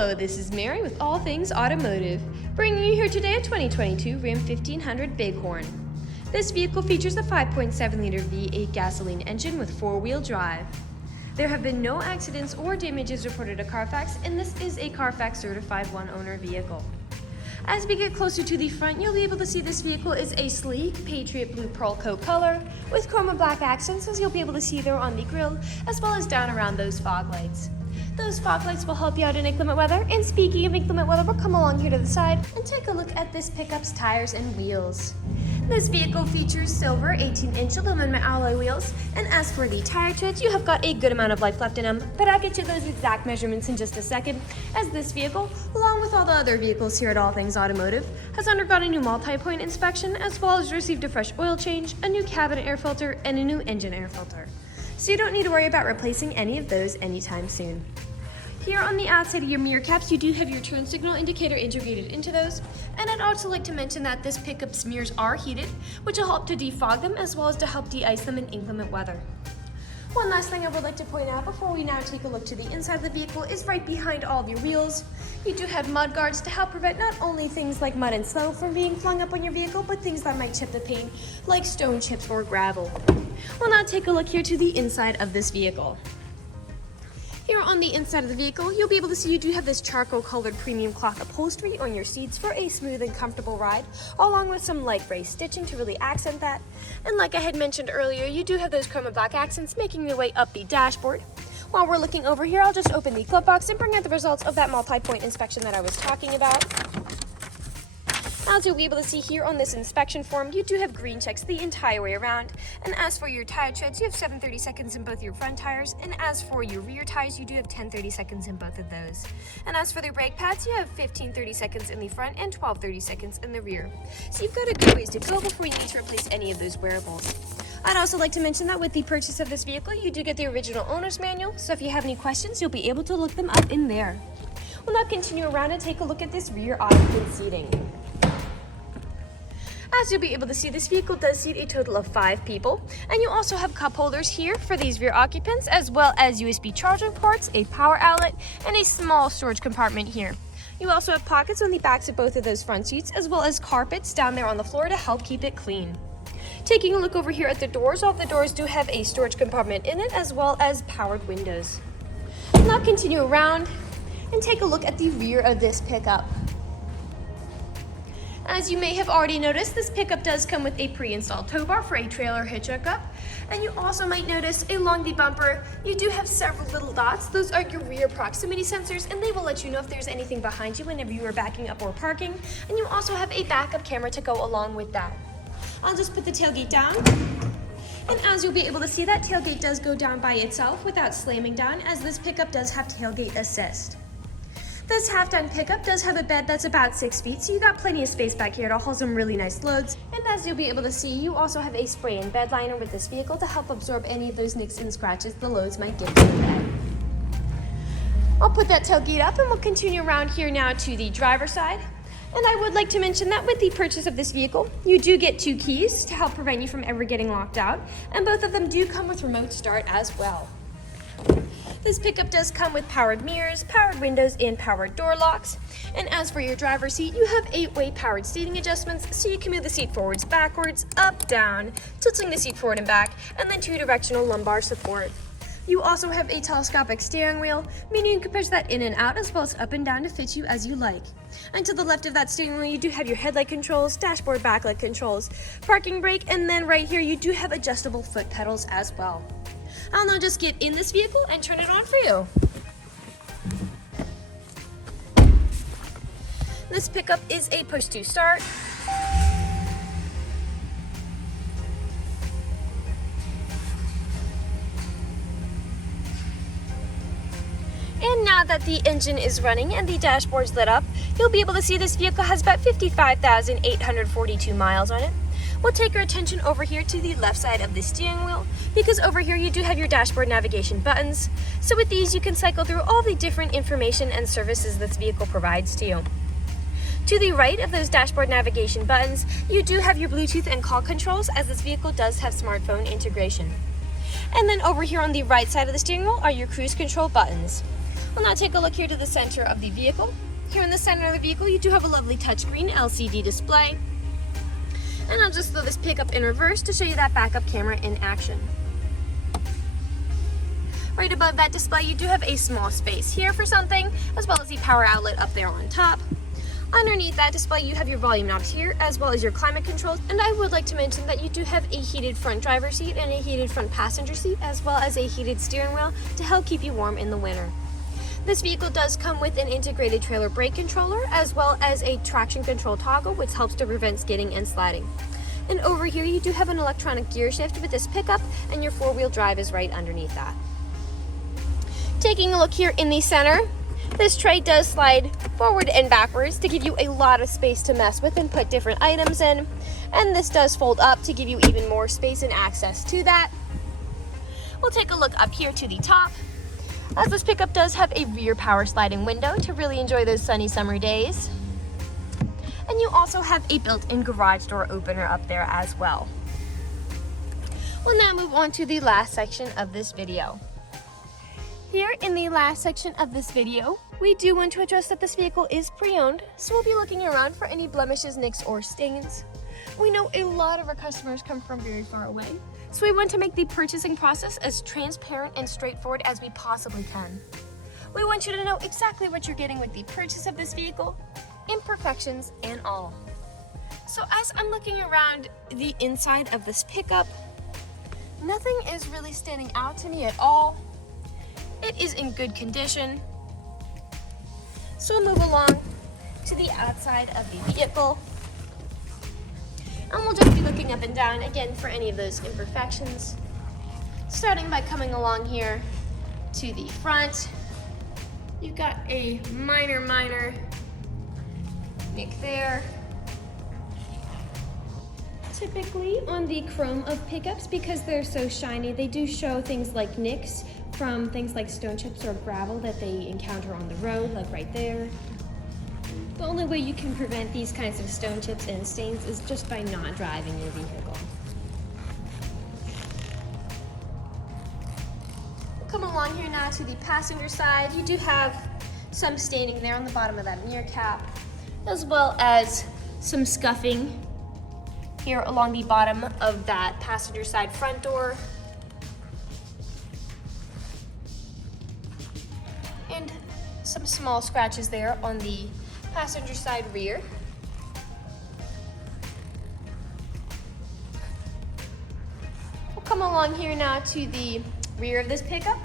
Hello, this is Mary with All Things Automotive, bringing you here today a 2022 Ram 1500 Bighorn. This vehicle features a 5.7-liter V8 gasoline engine with four-wheel drive. There have been no accidents or damages reported to CARFAX, and this is a CARFAX certified one-owner vehicle. As we get closer to the front, you'll be able to see this vehicle is a sleek Patriot Blue Pearlcoat color with chrome and black accents, as you'll be able to see there on the grille, as well as down around those fog lights. Those fog lights will help you out in inclement weather, and speaking of inclement weather, we'll come along here to the side and take a look at this pickup's tires and wheels. This vehicle features silver 18-inch aluminum alloy wheels, and as for the tire treads, you have got a good amount of life left in them, but I'll get you those exact measurements in just a second, as this vehicle, along with all the other vehicles here at All Things Automotive, has undergone a new multi-point inspection, as well as received a fresh oil change, a new cabin air filter, and a new engine air filter. So you don't need to worry about replacing any of those anytime soon. Here on the outside of your mirror caps, you do have your turn signal indicator integrated into those, and I'd also like to mention that this pickup's mirrors are heated, which will help to defog them as well as to help de-ice them in inclement weather. One last thing I would like to point out before we now take a look to the inside of the vehicle is right behind all of your wheels. You do have mud guards to help prevent not only things like mud and snow from being flung up on your vehicle, but things that might chip the paint, like stone chips or gravel. We'll now take a look here to the inside of this vehicle. Here on the inside of the vehicle, you'll be able to see you do have this charcoal colored premium cloth upholstery on your seats for a smooth and comfortable ride, along with some light gray stitching to really accent that. And like I had mentioned earlier, you do have those chrome and black accents making their way up the dashboard. While we're looking over here, I'll just open the glove box and bring out the results of that multi-point inspection that I was talking about. As you'll be able to see here on this inspection form, you do have green checks the entire way around. And as for your tire treads, you have 7/30 seconds in both your front tires. And as for your rear tires, you do have 10/30 seconds in both of those. And as for the brake pads, you have 15/30 seconds in the front and 12/30 seconds in the rear. So you've got a good ways to go before you need to replace any of those wearables. I'd also like to mention that with the purchase of this vehicle, you do get the original owner's manual. So if you have any questions, you'll be able to look them up in there. We'll now continue around and take a look at this rear occupant seating. As you'll be able to see, this vehicle does seat a total of 5 people, and you also have cup holders here for these rear occupants, as well as USB charging ports, a power outlet, and a small storage compartment here. You also have pockets on the backs of both of those front seats, as well as carpets down there on the floor to help keep it clean. Taking a look over here at the doors, all of the doors do have a storage compartment in it, as well as powered windows. We'll now continue around and take a look at the rear of this pickup. As you may have already noticed, this pickup does come with a pre-installed tow bar for a trailer hitch hookup. And you also might notice along the bumper, you do have several little dots. Those are your rear proximity sensors, and they will let you know if there's anything behind you whenever you are backing up or parking. And you also have a backup camera to go along with that. I'll just put the tailgate down. And as you'll be able to see, that tailgate does go down by itself without slamming down, as this pickup does have tailgate assist. This half-ton pickup does have a bed that's about 6 feet, so you got plenty of space back here to haul some really nice loads. And as you'll be able to see, you also have a spray and bed liner with this vehicle to help absorb any of those nicks and scratches the loads might give to the bed. I'll put that tailgate up and we'll continue around here now to the driver's side. And I would like to mention that with the purchase of this vehicle, you do get 2 keys to help prevent you from ever getting locked out, and both of them do come with remote start as well. This pickup does come with powered mirrors, powered windows, and powered door locks. And as for your driver's seat, you have 8-way powered seating adjustments, so you can move the seat forwards, backwards, up, down, tilting the seat forward and back, and then 2-directional lumbar support. You also have a telescopic steering wheel, meaning you can push that in and out as well as up and down to fit you as you like. And to the left of that steering wheel, you do have your headlight controls, dashboard backlight controls, parking brake, and then right here you do have adjustable foot pedals as well. I'll now just get in this vehicle and turn it on for you. This pickup is a push to start. And now that the engine is running and the dashboard's lit up, you'll be able to see this vehicle has about 55,842 miles on it. We'll take our attention over here to the left side of the steering wheel, because over here you do have your dashboard navigation buttons. So with these you can cycle through all the different information and services this vehicle provides to you. To the right of those dashboard navigation buttons, you do have your Bluetooth and call controls, as this vehicle does have smartphone integration. And then over here on the right side of the steering wheel are your cruise control buttons. We'll now take a look here to the center of the vehicle. Here in the center of the vehicle, you do have a lovely touchscreen LCD display. And I'll just throw this pickup in reverse to show you that backup camera in action. Right above that display, you do have a small space here for something, as well as the power outlet up there on top. Underneath that display, you have your volume knobs here, as well as your climate controls. And I would like to mention that you do have a heated front driver's seat and a heated front passenger seat, as well as a heated steering wheel to help keep you warm in the winter. This vehicle does come with an integrated trailer brake controller, as well as a traction control toggle, which helps to prevent skidding and sliding. And over here, you do have an electronic gear shift with this pickup, and your four-wheel drive is right underneath that. Taking a look here in the center, this tray does slide forward and backwards to give you a lot of space to mess with and put different items in. And this does fold up to give you even more space and access to that. We'll take a look up here to the top, as this pickup does have a rear power sliding window to really enjoy those sunny summer days. And you also have a built-in garage door opener up there as well. We'll now move on to the last section of this video. Here in the last section of this video, we do want to address that this vehicle is pre-owned, so we'll be looking around for any blemishes, nicks, or stains. We know a lot of our customers come from very far away, so we want to make the purchasing process as transparent and straightforward as we possibly can. We want you to know exactly what you're getting with the purchase of this vehicle, imperfections and all. So as I'm looking around the inside of this pickup, nothing is really standing out to me at all. It is in good condition. So we'll move along to the outside of the vehicle. And we'll just be looking up and down again for any of those imperfections. Starting by coming along here to the front. You've got a minor nick there. Typically on the chrome of pickups, because they're so shiny, they do show things like nicks from things like stone chips or gravel that they encounter on the road, like right there. The only way you can prevent these kinds of stone chips and stains is just by not driving your vehicle. We'll come along here now to the passenger side. You do have some staining there on the bottom of that mirror cap, as well as some scuffing here along the bottom of that passenger side front door. And some small scratches there on the passenger side rear. We'll come along here now to the rear of this pickup.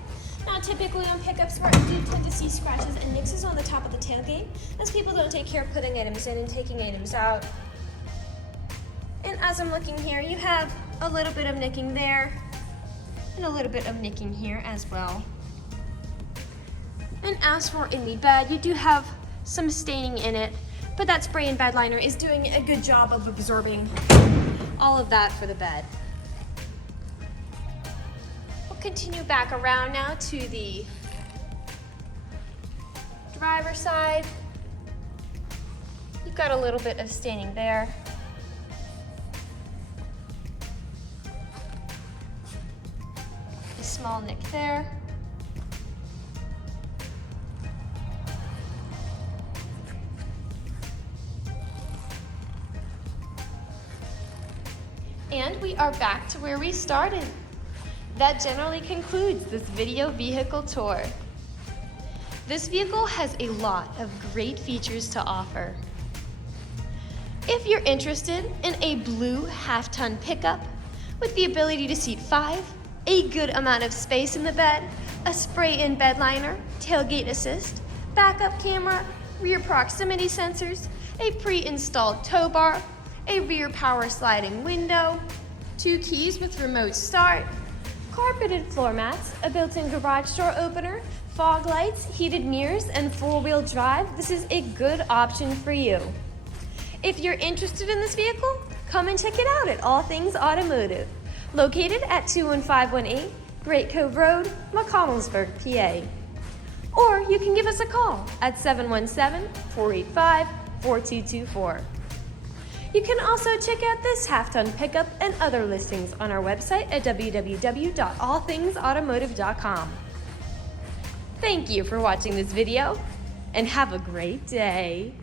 Now typically on pickups, we do tend to see scratches and nicks on the top of the tailgate, as people don't take care of putting items in and taking items out. And as I'm looking here, you have a little bit of nicking there, and a little bit of nicking here as well. And as for in the bed, you do have some staining in it, but that spray and bed liner is doing a good job of absorbing all of that for the bed. We'll continue back around now to the driver's side. You've got a little bit of staining there. A small nick there. And we are back to where we started. That generally concludes this video vehicle tour. This vehicle has a lot of great features to offer. If you're interested in a blue half-ton pickup with the ability to seat 5, a good amount of space in the bed, a spray-in bed liner, tailgate assist, backup camera, rear proximity sensors, a pre-installed tow bar, a rear power sliding window, 2 keys with remote start, carpeted floor mats, a built-in garage door opener, fog lights, heated mirrors, and 4-wheel drive, this is a good option for you. If you're interested in this vehicle, come and check it out at All Things Automotive, located at 21518 Great Cove Road, McConnellsburg, PA. Or you can give us a call at 717-485-4224. You can also check out this half-ton pickup and other listings on our website at www.allthingsautomotive.com. Thank you for watching this video, and have a great day.